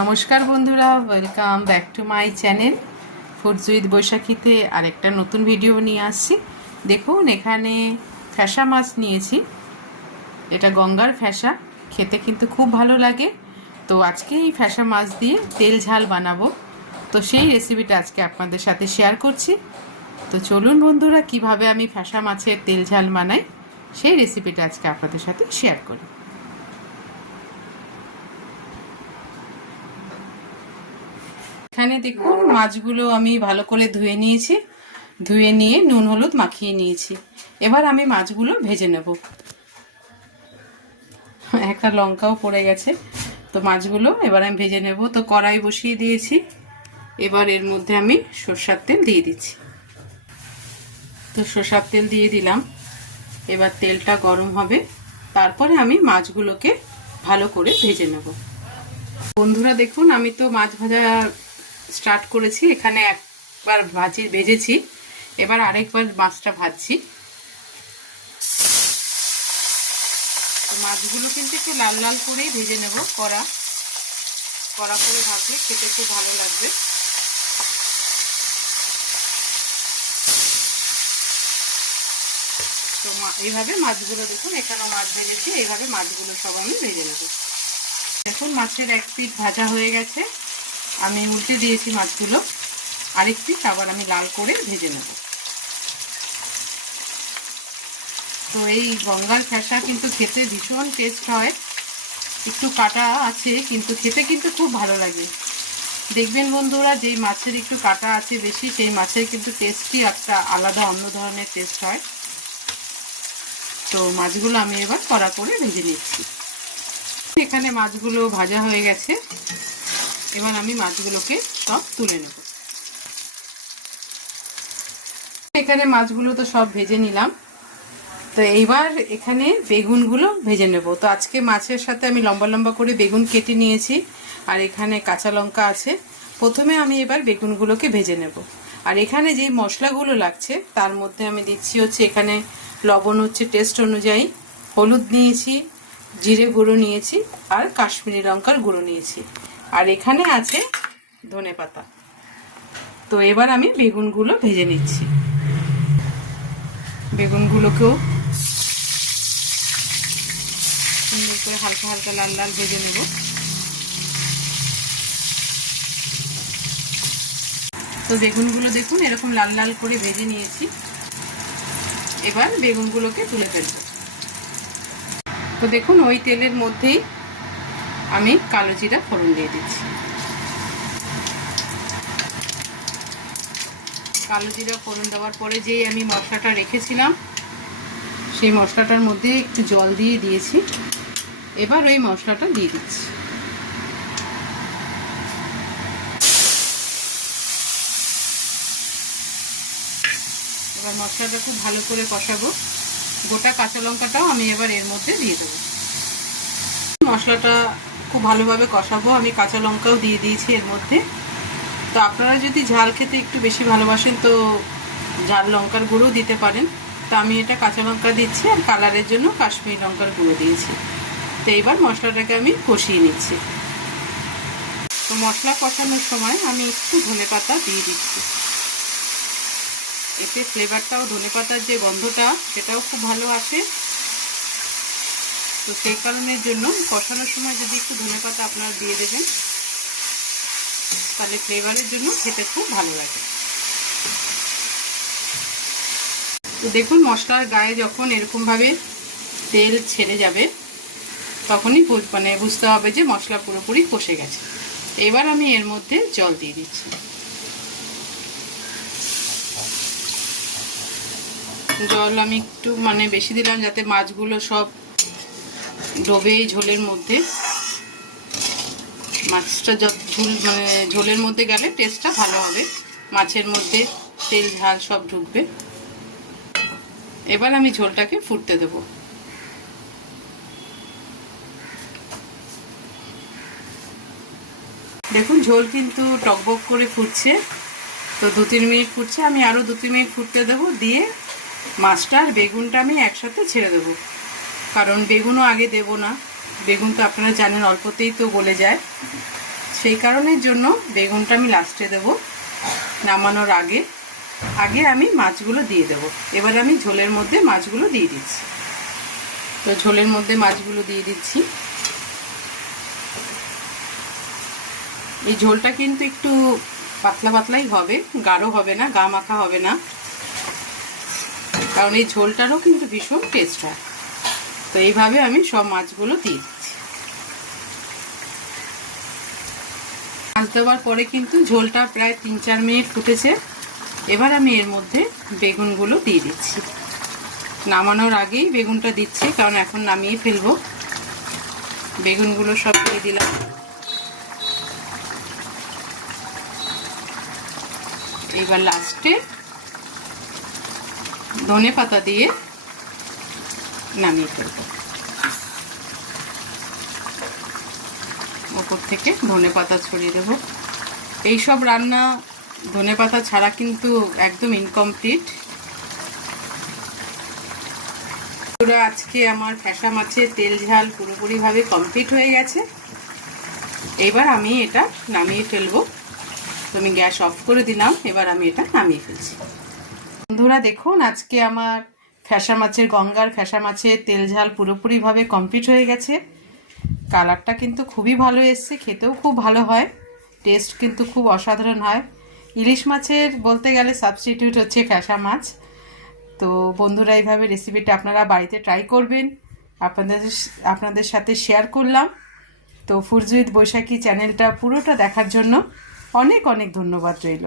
নমস্কার বন্ধুরা, welcome back to my channel foods with বৈশাখীতে আরেকটা নতুন ভিডিও নিয়ে আসছি। দেখুন, এখানে ফ্যাসা মাছ নিয়েছি। এটা গঙ্গার ফ্যাসা, খেতে কিন্তু খুব ভালো লাগে। তো আজকে এই ফ্যাসা মাছ দিয়ে তেল ঝাল বানাবো। তো সেই রেসিপিটা আজকে আপনাদের সাথে শেয়ার করছি। তো চলুন বন্ধুরা, কিভাবে আমি ফ্যাসা মাছের তেল ঝাল বানাই সেই রেসিপিটা আজকে আপনাদের সাথে শেয়ার করি। এখানে দেখুন, মাছগুলো আমি ভালো করে ধুয়ে নিয়েছি। ধুয়ে নিয়ে নুন হলুদ মাখিয়ে নিয়েছি। এবার আমি মাছগুলো ভেজে নেব। একটা লঙ্কাও পড়ে গেছে। তো মাছগুলো এবার আমি ভেজে নেব। তো কড়াই বসিয়ে দিয়েছি। এবার এর মধ্যে আমি সরষের তেল দিয়ে দিচ্ছি। তো সরষের তেল দিয়ে দিলাম। এবার তেলটা গরম হবে, তারপরে আমি মাছগুলোকে ভালো করে ভেজে নেব। বন্ধুরা দেখুন, আমি তো মাছ ভাজা স্টার্ট করেছি। এখানে একবার ভেজেছি, এবার আরেকবার মাছটা ভাজছি। তো মাছগুলো কিন্তু একটু লাল লাল করেই ভেজে নেব। কড়া করে ভাজলে খেতে খুব ভালো লাগবে। তো এইভাবে মাছগুলো দেখুন, এখানেও মাছ ভেজেছি। এইভাবে মাছগুলো সব আমি ভেজে নেব। দেখুন, মাছের এক পিঠ ভাজা হয়ে গেছে। আমি উল্টে দিয়েছি মাছগুলো। আরেক পিঠ আবার আমি লাল করে ভেজে নেব। তো এই গঙ্গার ফ্যাসা কিন্তু খেতে ভীষণ টেস্ট হয়। একটু কাটা আছে, কিন্তু খেতে কিন্তু খুব ভালো লাগে। দেখবেন বন্ধুরা, যেই মাছের একটু কাটা আছে বেশি, সেই মাছের কিন্তু টেস্টই একটা আলাদা, অন্য ধরনের টেস্ট হয়। তো মাছগুলো আমি এবার কড়া করে ভেজে নিচ্ছি। এখানে মাছগুলো ভাজা হয়ে গেছে। এবার আমি মাছগুলোকে সব তুলে নেব। এখানে মাছগুলো তো সব ভেজে নিলাম। তো এইবার এখানে বেগুনগুলো ভেজে নেব। তো আজকে মাছের সাথে আমি লম্বা লম্বা করে বেগুন কেটে নিয়েছি, আর এখানে কাঁচা লঙ্কা আছে। প্রথমে আমি এবার বেগুনগুলোকে ভেজে নেব। আর এখানে যেই মশলাগুলো লাগছে তার মধ্যে আমি দিচ্ছি হচ্ছে, এখানে লবণ হচ্ছে টেস্ট অনুযায়ী, হলুদ নিয়েছি, জিরে গুঁড়ো নিয়েছি, আর কাশ্মীরি লঙ্কার গুঁড়ো নিয়েছি, আর এখানে আছে ধনেপাতা। তো এবার আমি বেগুনগুলো ভেজে নিচ্ছি। বেগুনগুলোকেও সুন্দর করে হালকা হালকা লাল লাল ভেজে নেব। তো বেগুনগুলো দেখুন এরকম লাল লাল করে ভেজে নিয়েছি। এবার বেগুনগুলোকে তুলে ফেলব। তো দেখুন, ওই তেলের মধ্যেই আমি কালো জিরা ফোড়ন দিয়ে দিচ্ছি। কালো জিরা ফোড়ন দেওয়ার পরে যেই আমি মশলাটা রেখেছিলাম, সেই মশলাটার মধ্যে একটু জল দিয়ে দিয়েছি। এবার ওই মশলাটা দিয়ে দিচ্ছি। এবার মশলাটা খুব ভালো করে কষাবো। গোটা কাঁচা লঙ্কাটাও আমি এবার এর মধ্যে দিয়ে দেবো। মশলাটা খুব ভালোভাবে কষাবো। আমি কাঁচা লঙ্কাও দিয়ে দিয়েছি এর মধ্যে। তো আপনারা যদি ঝাল খেতে একটু বেশি ভালোবাসেন তো ঝাল লঙ্কার গুঁড়ো দিতে পারেন। তো আমি এটা কাঁচা লঙ্কা দিচ্ছি, আর কালারের জন্য কাশ্মীরি লঙ্কার গুঁড়ো দিয়েছি। তো এবার মশলাটাকে আমি কষিয়ে নিচ্ছি। তো মশলা কষানোর সময় আমি একটু ধনেপাতা দিয়ে দিচ্ছি। এতে ফ্লেভারটাও, ধনেপাতার যে গন্ধটা, সেটাও খুব ভালো আসে। তো সেই কারণের জন্য কষানোর সময় যদি একটু ধনেপাতা আপনারা দিয়ে দেবেন, তাহলে ফ্লেভারের জন্য খেতে খুব ভালো লাগে। তো দেখুন, মশলার গায়ে যখন এরকমভাবে তেল ছেড়ে যাবে, তখনই বুঝতে হবে যে মশলা পুরোপুরি কষে গেছে। এবার আমি এর মধ্যে জল দিয়ে দিচ্ছি। জল আমি একটু বেশি দিলাম, যাতে মাছগুলো সব ডোবে ঝোলের মধ্যে। মাছটা ঝোলের মধ্যে গেলে টেস্টটা ভালো হবে, মাছের মধ্যে তেল ঝাল সব ঢুকবে। এবার আমি ঝোলটাকে ফুটতে দেব। দেখুন, ঝোল কিন্তু টকবক করে ফুটছে। তো 2-3 মিনিট ফুটছে, আমি আরও 2-3 মিনিট ফুটতে দেবো। দিয়ে মাছটা আর বেগুনটা আমি একসাথে ছেড়ে দেবো, কারণ বেগুনও আগে দেব না। বেগুন তো আপনারা জানেন অল্পতেই তো গলে যায়, সেই কারণের জন্য বেগুনটা আমি লাস্টে দেব, নামানোর আগে। আগে আমি মাছগুলো দিয়ে দেব। এবার আমি ঝোলের মধ্যে মাছগুলো দিয়ে দিচ্ছি। তো ঝোলের মধ্যে মাছগুলো দিয়ে দিচ্ছি। এই ঝোলটা কিন্তু একটু পাতলা পাতলাই হবে, গাঢ় হবে না, গা মাখা হবে না, কারণ এই ঝোলটারও কিন্তু ভীষণ টেস্ট হয়। তো এইভাবে আমি সব মাছগুলো দিয়ে দিচ্ছি। মাছ দেওয়ার পরে কিন্তু ঝোলটা প্রায় 3-4 মিনিট ফুটেছে। এবার আমি এর মধ্যে বেগুনগুলো দিয়ে দিচ্ছি। নামানোর আগেই বেগুনটা দিচ্ছি, কারণ এখন নামিয়ে ফেলবো। বেগুনগুলো সব দিয়ে দিলাম। এবার লাস্টে ধনেপাতা দিয়ে নামিয়ে ফেলবো। ওপর থেকে ধনেপাতা ছড়িয়ে দেবো। এইসব রান্না ধনেপাতা ছাড়া কিন্তু একদম ইনকমপ্লিট। আজকে আমার ফ্যাসা মাছের তেল ঝাল পুরোপুরিভাবে কমপ্লিট হয়ে গেছে। এবার আমি এটা নামিয়ে ফেলবো। তো আমি গ্যাস অফ করে দিলাম। এবার আমি এটা নামিয়ে ফেলছি। বন্ধুরা দেখুন, আজকে আমার ফ্যাসা মাছের, গঙ্গার ফ্যাসা মাছের তেল ঝাল পুরোপুরিভাবে কমপ্লিট হয়ে গেছে। কালারটা কিন্তু খুবই ভালো এসছে, খেতেও খুব ভালো হয়, টেস্ট কিন্তু খুব অসাধারণ হয়। ইলিশ মাছের বলতে গেলে সাবস্টিটিউট হচ্ছে ফ্যাসা মাছ। তো বন্ধুরা এইভাবে রেসিপিটা আপনারা বাড়িতে ট্রাই করবেন। আপনাদের সাথে শেয়ার করলাম। তো ফুডস উইথ বৈশাখী চ্যানেলটা পুরোটা দেখার জন্য অনেক অনেক ধন্যবাদ রইল।